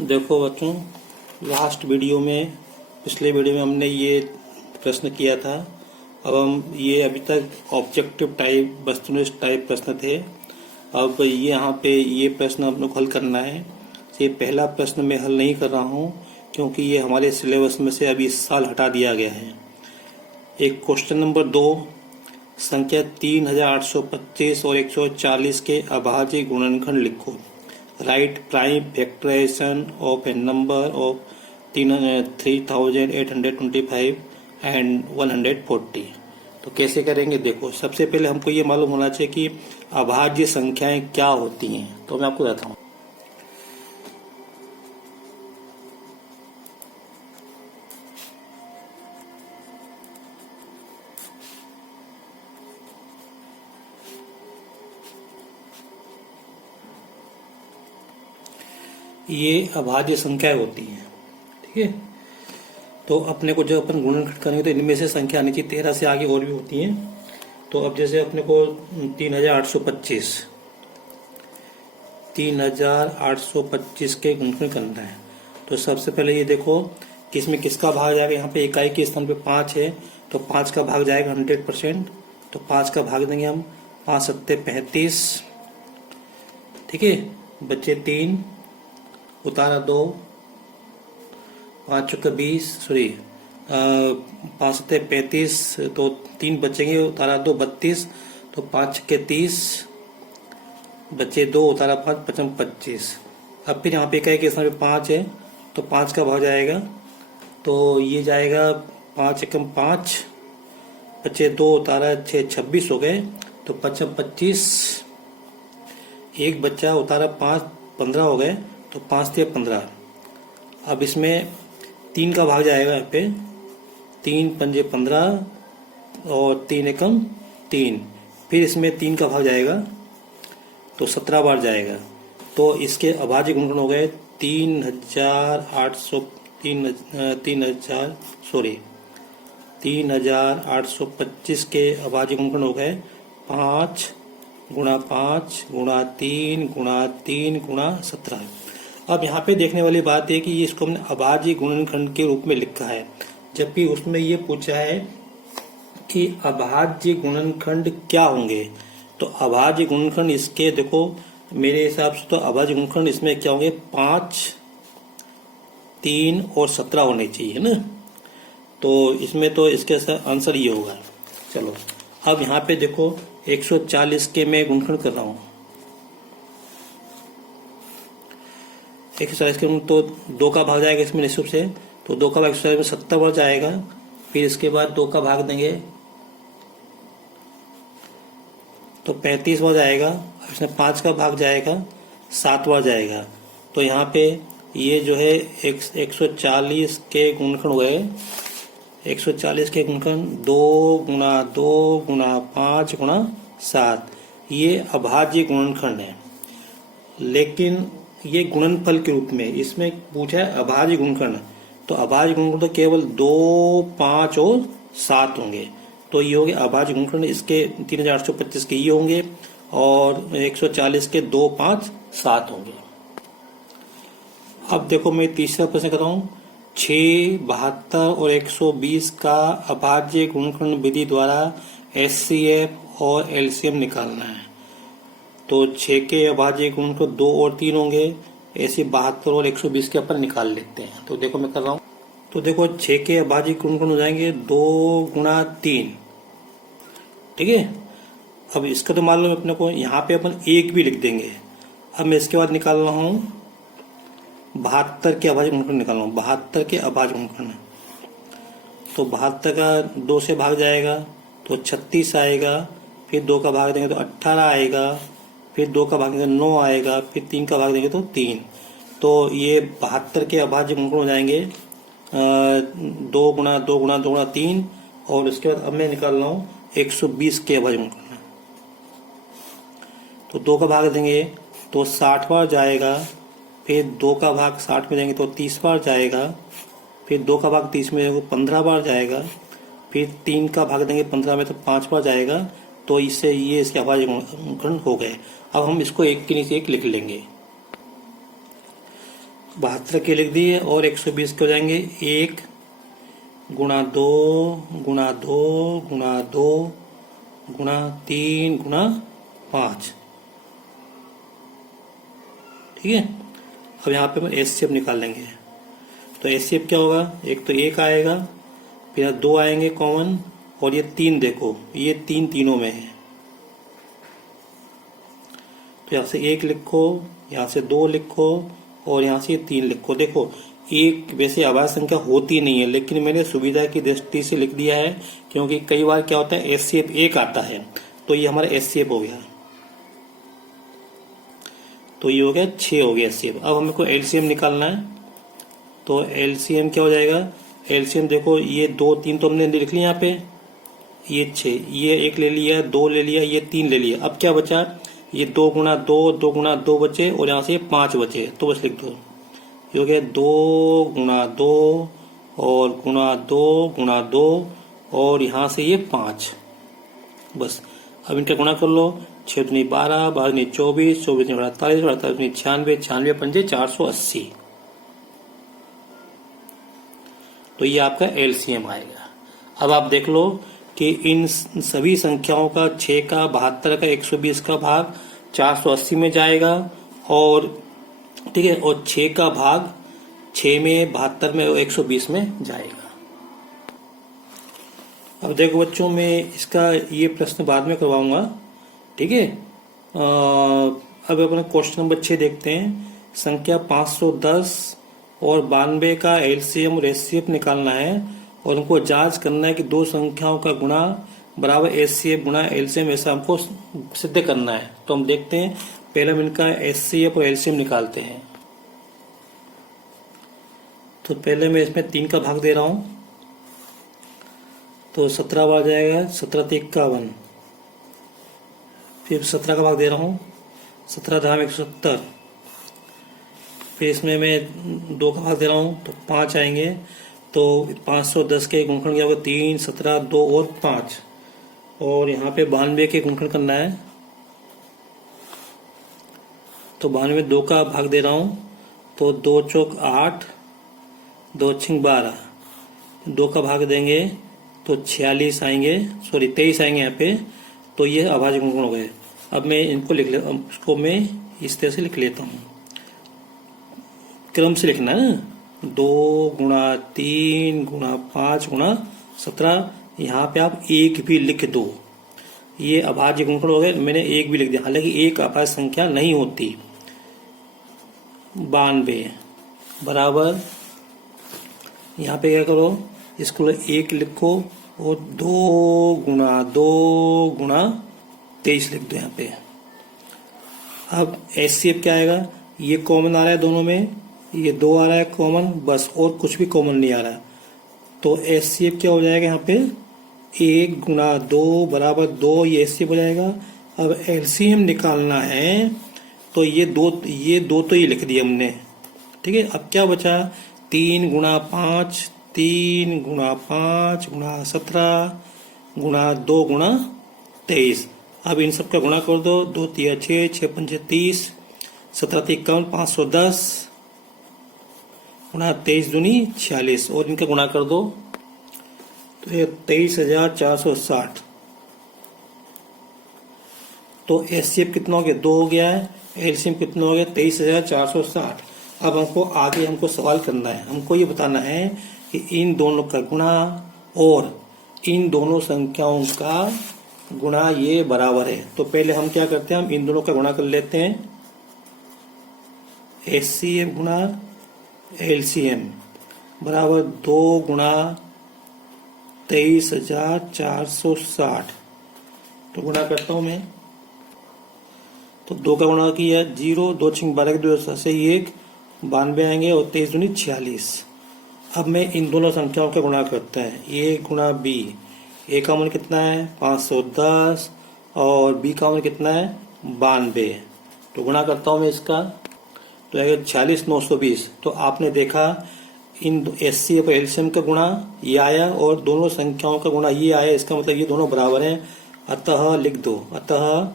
देखो बच्चों, last video में पिछले वीडियो में हमने ये प्रश्न किया था। अब हम ये अभी तक ऑब्जेक्टिव टाइप वस्तुनिष्ठ टाइप प्रश्न थे। अब ये यहाँ पे ये प्रश्न हम लोग हल करना है। ये पहला प्रश्न मैं हल नहीं कर रहा हूँ क्योंकि ये हमारे सिलेबस में से अभी इस साल हटा दिया गया है। एक क्वेश्चन नंबर 2, संख्या 3825 और 140 के अभाज्य गुणनखंड लिखो। Write prime factorization of a number of 3825 and 140। तो कैसे करेंगे? देखो, सबसे पहले हमको ये मालूम होना चाहिए कि अभाज्य संख्याएं क्या होती हैं। तो मैं आपको बताता हूँ। ये अभाज्य संख्याएं होती हैं, ठीक है। तो अपने को जब अपन गुणनखंड करेंगे तो इनमें से संख्या आनी चाहिए। 13 से आगे और भी होती हैं। तो अब जैसे अपने को 3825 के गुणनखंड करना है। तो सबसे पहले ये देखो कि इसमें किसका भाग जाएगा। यहाँ पे इकाई के स्थान पे 5 है तो 5 का भाग जाएगा 100%। तो 5 का भाग देंगे हम। 5 सत्ते 35, ठीक है। बच्चे 3, उतारा 2, 5 चौके 20, 5 सत्ते 35, तो 3 बचेंगे, उतारा 2 32, तो 5 छक्के 30, बचे 2, उतारा 5 पचम 25। अब फिर यहाँ पे इकाई के स्थान पे 5 है तो 5 का भाग जाएगा। तो ये जाएगा 5 एकम 5, बचे 2, उतारा 6 26 हो गए, तो पचम 25। एक बच्चा, उतारा 5 15 हो गए, तो 5 से 15। अब इसमें 3 का भाग जाएगा। यहाँ पे 3 पंजे 15 और 3 एकम 3। फिर इसमें 3 का भाग जाएगा तो 17 बार जाएगा। तो इसके अभाज्य गुणनखंड हो गए 3825 के अभाज्य गुणनखंड हो गए 5 गुणा 5 गुणा 3 गुणा 3 गुणा 17। अब यहाँ पे देखने वाली बात है कि इसको हमने अभाज्य गुणनखंड के रूप में लिखा है, जबकि उसमें ये पूछा है कि अभाज्य गुणनखंड क्या होंगे। तो अभाज्य गुणनखंड इसके देखो, मेरे हिसाब से तो अभाज्य गुणनखंड इसमें क्या होंगे, 5 3 और 17 होने चाहिए, है ना। तो इसमें तो इसके आंसर ये होगा। चलो, अब यहाँ पे देखो 140 के मैं गुणनखंड कर रहा हूँ। 140 के तो 2 का भाग जाएगा इसमें निश्चित से। तो 2 का भाग 140 में 70 बार जाएगा। फिर इसके बाद 2 का भाग देंगे तो 35 बार जाएगा। इसमें 5 का भाग जाएगा 7 बार जाएगा। तो यहाँ पे ये जो है 140 के गुणनखंड हुए। 140 के गुणनखंड 2 गुणा 2 गुणा 5 गुणा 7, ये अभाज्य गुणनखंड है। लेकिन ये गुणनफल के रूप में इसमें पूछा है अभाज्य गुणनखंड। तो अभाज्य गुणनखंड तो केवल 2 5 और 7 होंगे। तो ये हो गए अभाज्य गुणनखंड। इसके 3825 के ये होंगे और 140 के 2 5 7 होंगे। अब देखो, मैं तीसरा प्रश्न कर रहा हूँ। 6 72 और 120 का अभाज्य गुणनखंड विधि द्वारा HCF और LCM निकालना है। तो 6 के अभाज्य गुणनखंड 2 और 3 होंगे। ऐसे 72 और 120 के अपन निकाल लेते हैं। तो देखो मैं कर रहा हूँ। तो देखो 6 के अभाज्य गुणनखंड हो जाएंगे 2 गुणा 3, ठीक है। अब इसका तो मालूम है अपने को, यहाँ पे अपन 1 भी लिख देंगे। अब मैं इसके बाद निकाल रहा हूँ 72 के अभाज्य गुणनखंड निकाल रहा हूँ। 72 के अभाज्य गुणनखंड, तो 72 का 2 से भाग जाएगा तो 36 आएगा। फिर 2 का भाग देंगे तो 18 आएगा। फिर 2 का भाग देंगे 9 आएगा। फिर 3 का भाग देंगे तो 3। तो ये 72 के अभाज्य गुणनखंड हो जाएंगे 2 गुणा 2 गुणा 2 गुणा 3। और उसके बाद अब मैं निकाल रहा हूँ 120 के अभाज्य गुणनखंड। तो 2 का भाग देंगे तो 60 बार जाएगा। फिर 2 का भाग 60 में देंगे तो 30 बार जाएगा। फिर 2 का भाग 30 में देंगे तो 15 बार जाएगा। फिर 3 का भाग देंगे 15 में तो 5 बार जाएगा। तो इससे ये इसके अभाज्य गुणनखंड हो गए। अब हम इसको एक के नीचे एक लिख लेंगे। 72 के लिख दिए और 120 के हो जाएंगे 1 गुणा 2 गुणा 2 गुणा 2 गुणा 3 गुणा 5। ठीक है, अब यहाँ पे हम एचसीएफ निकाल लेंगे। तो एचसीएफ क्या होगा, एक तो 1 आएगा, फिर 2 आएंगे कॉमन, और ये 3 देखो, ये 3 तीनों में है, तो यहाँ से 1 लिखो, यहाँ से 2 लिखो और यहाँ से 3 लिखो। देखो एक वैसे अभाज्य संख्या होती नहीं है, लेकिन मैंने सुविधा की दृष्टि से लिख दिया है, क्योंकि कई बार क्या होता है एचसीएफ 1 आता है, तो ये हमारा एचसीएफ हो गया। तो ये हो गया 6 हो गया एचसीएफ। अब हमको एलसीएम निकालना है, तो एलसीएम क्या हो जाएगा, एलसीएम देखो ये 2 3 तो हमने लिख लिया यहाँ पे, ये 6, ये 1 ले लिया, 2 ले लिया, ये 3 ले लिया। अब क्या बचा, ये 2 गुणा 2 2 गुणा 2 बचे और यहाँ से 5 बचे, तो बस लिख दो। ये हो गया 2 गुणा 2 और गुणा 2 गुणा 2 और यहाँ से ये 5, बस। अब इनका गुणा कर लो, 6 दूनी 12, 12 दूनी 24, 24 दूनी 48, 48 दूनी 96, 96 पंजे 480। तो ये आपका एलसीएम आएगा। अब आप देख लो कि इन सभी संख्याओं का 6 का 72 का 120 का भाग 480 में जाएगा, और ठीक है, और 6 का भाग 6 में 72 में 120 में जाएगा। अब देखो बच्चों, मैं इसका ये प्रश्न बाद में करवाऊंगा, ठीक है। अब अपने क्वेश्चन नंबर 6 देखते हैं। संख्या 510 और 92 का एलसीएम और एचसीएफ निकालना है, और उनको जांच करना है कि दो संख्याओं का गुणा बराबर एचसीएफ गुणा एलसीएम, ऐसा हमको सिद्ध करना है। तो हम देखते हैं, पहले हम इनका एचसीएफ और एलसीएम निकालते हैं। तो पहले मैं इसमें 3 का भाग दे रहा हूं, तो 17 बार जाएगा, 17 ते 51, फिर 17 का भाग दे रहा हूं, 17 धाम 170, फिर इसमें मैं 2 का भाग दे रहा हूं, तो 5 आएंगे। तो 510 के गुणनखंड क्या होगा, 3 17 2 और 5, और यहाँ पे 92 के गुणनखंड करना है, तो 92 2 का भाग दे रहा हूँ, तो 2 चौक 8, 2 छिंग 12, 2 का भाग देंगे तो 46 आएंगे, सॉरी 23 आएंगे यहाँ पे। तो ये अभाज्य गुणनखंड हो गए। अब मैं इनको लिख ले, उसको मैं इस तरह से लिख लेता हूँ, क्रम से लिखना है, 2 गुणा 3 गुणा 5 गुणा 17। यहाँ पे आप 1 भी लिख दो, ये अभाज्य गुणनखंड हो गए। मैंने 1 भी लिख दिया, हालांकि 1 अभाज्य संख्या नहीं होती। 92 बराबर, यहाँ पे क्या करो, इसको 1 लिखो और 2 गुणा 2 गुणा 23 लिख दो यहाँ पे। अब एचसीएफ क्या आएगा, ये कॉमन आ रहा है दोनों में, ये 2 आ रहा है कॉमन, बस, और कुछ भी कॉमन नहीं आ रहा। तो एचसीएफ क्या हो जाएगा यहाँ पे, 1 गुणा 2 बराबर 2, ये एचसीएफ हो जाएगा। अब एलसीएम निकालना है, तो ये दो तो ये लिख दिए हमने, ठीक है। अब क्या बचा, 3 गुणा 5, 3 गुणा 5 गुणा 17 गुणा 2 गुणा 23। अब इन सबका गुणा कर दो, 2 3 6, 6 5 30, 17 3 51, 510 गुणा 23 दूनी 46, और इनका गुणा कर दो, तो ये 23,460। तो एचसीएफ कितना हो गया, 2 हो गया है, एलसीएम कितना हो गया, 23,460। अब हमको सवाल करना है, हमको ये बताना है कि इन दोनों का गुणा और इन दोनों संख्याओं का गुणा ये बराबर है। तो पहले हम क्या करते हैं, हम इन दोनों का गुणा कर लेते हैं, एचसीएफ गुणा एलसीएम बराबर 2 गुणा 23,460। तो गुणा करता हूं मैं, तो 2 का गुणा किया 0, 2 छिंग 12 के 2 से 1, 92 आएंगे, और 23 दूनी 46। अब मैं इन दोनों संख्याओं का गुणा करते हैं, ए गुणा बी। ए का मान कितना है 510, और बी का मान कितना है 92। तो गुणा करता हूं मैं इसका, तो आएगा 46 920। तो आपने देखा इन एचसीएफ और एलसीएम का गुणा ये आया, और दोनों संख्याओं का गुणा ये आया, इसका मतलब ये दोनों बराबर हैं। अतः लिख दो, अतः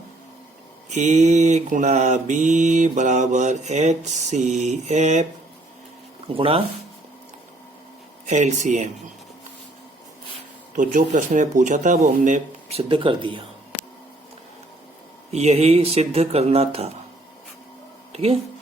ए गुणा बी बराबर एचसीएफ गुणा एलसीएम। तो जो प्रश्न में पूछा था वो हमने सिद्ध कर दिया, यही सिद्ध करना था। ठीक है।